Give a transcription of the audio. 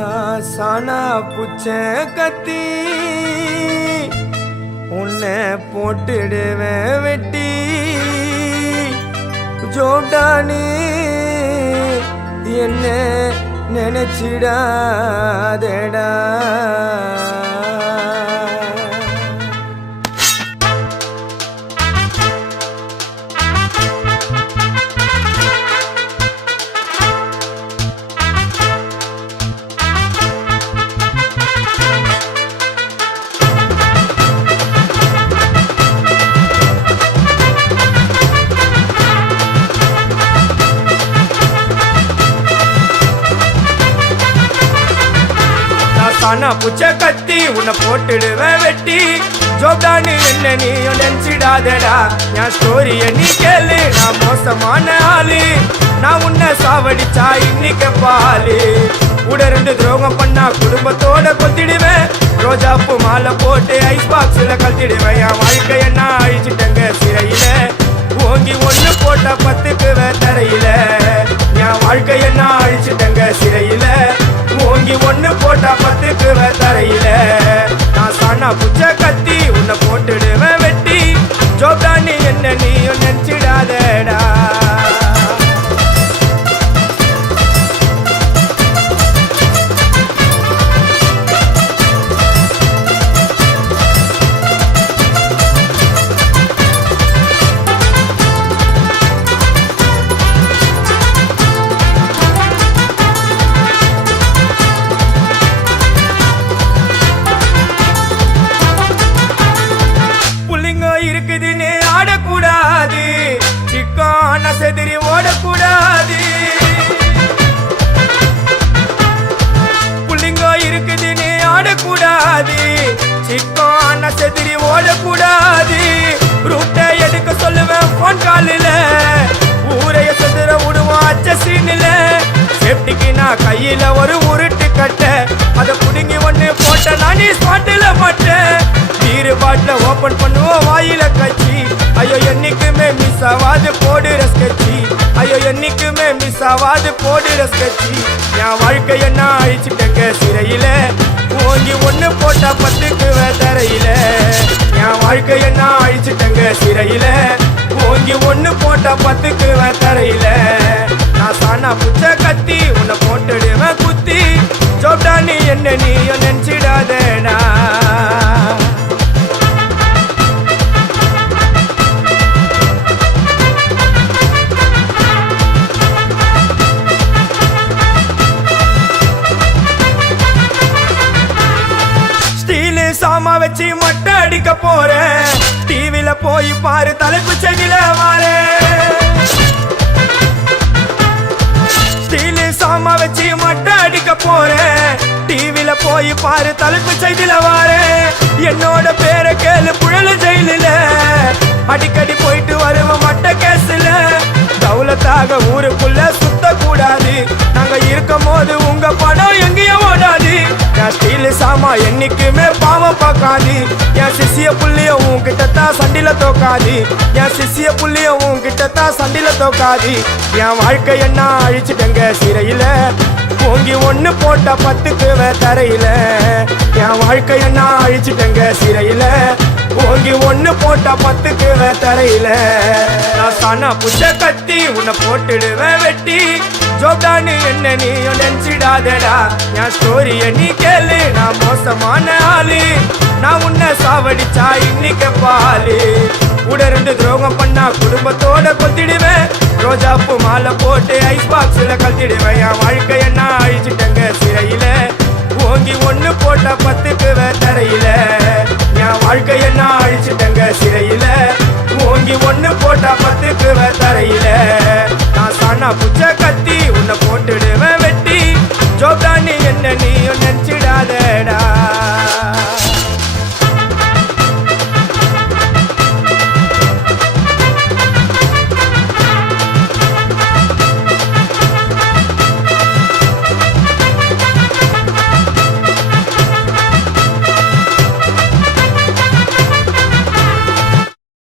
நான் சானா புச்ச கத்தி உன்னை போட்டுடுவேன் வெட்டி ஜோப்டானி என்ன நினைச்சிடாதடா. சானா புச்ச கத்தி உன்னை போட்டுடுவேன் வெட்டி ஜோப்டானு என்ன நீயும் நினைச்சிடாதடா. என் ஸ்டோரிய நீ கேளு, நான் மோசமான ஆளு. நான் உன்னை சாவடிச்சா இன்னைக்கு பாலு. உடருந்து துரோகம் பண்ணா குடும்பத்தோட கொத்திடுவேன். ரோஜாப்பு மாலை போட்டு ஐஸ் பாக்ஸ்ல கழட்டிடுவேன். என் வாழ்க்கைய நான் அழிச்சிட்டங்க சிறையில. ஓங்கி ஒண்ணு போட்டா பத்துக்குவேன் தரையில. என் வாழ்க்கைய நான் அழிச்சிட்டங்க சிறையில. ஓங்கி ஒண்ணு போட்டா பத்துக்குவேன் தரையில. நான் சானா புச்ச கத்தி உன்னை போட்டுடுவேன் வெட்டி ஜோப்டானி என்ன நீயும் நினைச்சிடாதடா. இருக்குதுன்னு ஆடக்கூடாது, சிக்கான செதிரி ஓடக்கூடாது. புள்ளிங்க இருக்குதுன்னு ஆடக்கூடாது, சிக்கான செதிரி ஓடக்கூடாது. ரூட்டை எடுக்க சொல்லுவேன் போன் காலில, ஊரைய செதுற விடுவோம் அச்ச சீனில. சேப்டிக்கு நான் கையில ஒரு உருட்டு கட்ட, அதை புடுங்கி ஒண்ணு போட்ட நானே ஸ்பாட்டில மாட்டேன். பீரு பாட்டில ஓபன் பண்ணுவோம் வாயில கட்சி. ஐயோ என்னைக்குமே மிஸ் ஆவாது போடுற ஸ்கெட்சி. ஐயோ என்னைக்குமே மிஸ் ஆவாது போடுற ஸ்கெட்சி. என் வாழ்க்கைய நான் அழிச்சிட்டேங்க சிறையில. ஓங்கி ஒண்ணு போட்டா பத்துக்குவேன் தரையில. என் வாழ்க்கைய நான் அழிச்சிட்டேங்க சிறையில. ஓங்கி ஒண்ணு போட்டா பத்துக்குவேன் தரையில. நான் சானா புச்ச கத்தி உன்னை போட்டுடுவேன் குத்தி ஜோப்டானி என்ன நீயும் நினைச்சிடாதடா. சாமா வச்சு மட்டை அடிக்க போறேன். டிவில போய் பாரு தலைப்பு செடியில வாரேன். ஸ்டீல் சாமா வச்சு மட்டை அடிக்க போறேன். டிவில போய் பாரு தலைப்பு செடியில வாரேன். என்னோட பேரை கேளு புழல ஜெயிலில. அடிக்கடி போயிட்டு வருவோம் மட்டை கேஸ்ல. தௌலத்தாக ஊருக்குள்ள சுத்த கூடாது. நாங்க இருக்கும் போது உங்க படம் எங்கேயும் ஓடாது. என் ஸ்டீல் சாமா என்னைக்குமே பாவம் பார்க்காது. என் சிசிய புள்ளிய உன்கிட்ட தான் சண்டில தோக்காது. என் சிசிய புள்ளிய உன்கிட்ட தான் சண்டில தோக்காது. என் வாழ்க்கைய நான் அழிச்சிட்டேங்க சிறையில. ஓங்கி ஒண்ணு போட்டா பத்துக்குவேன் தரையில. என் வாழ்க்கைய நான் அழிச்சிட்டேங்க சிறையில. ஓங்கி ஒண்ணு போட்டா பத்துக்குவேன் தரையில. நான் சானா புச்ச கத்தி உன்னை போட்டுடுவேன் வெட்டி ஜோப்டானு என்ன நீயும் நினைச்சிடாதடா. என் ஸ்டோரிய நீ கேளு, நான் மோசமான ஆளு. நான் உன்னை சாவடிச்சா இன்னைக்கு பாலு. உடருந்து துரோகம் பண்ணா குடும்பத்தோட கொத்திடுவேன். ரோஜாப்பு மாலை போட்டு ஐஸ் பாக்ஸ்ல கழட்டிடுவேன். என் வாழ்க்கைய நான் அழிச்சிட்டேங்க சிறையில. ஓங்கி ஒண்ணு போட்டா பத்துக்குவேன் தரையில. என் வாழ்க்கைய நான் அழிச்சிட்டேங்க சிறையில. ஓங்கி ஒண்ணு போட்டா பத்துக்குவேன் தரையில. நான் சானா புச்ச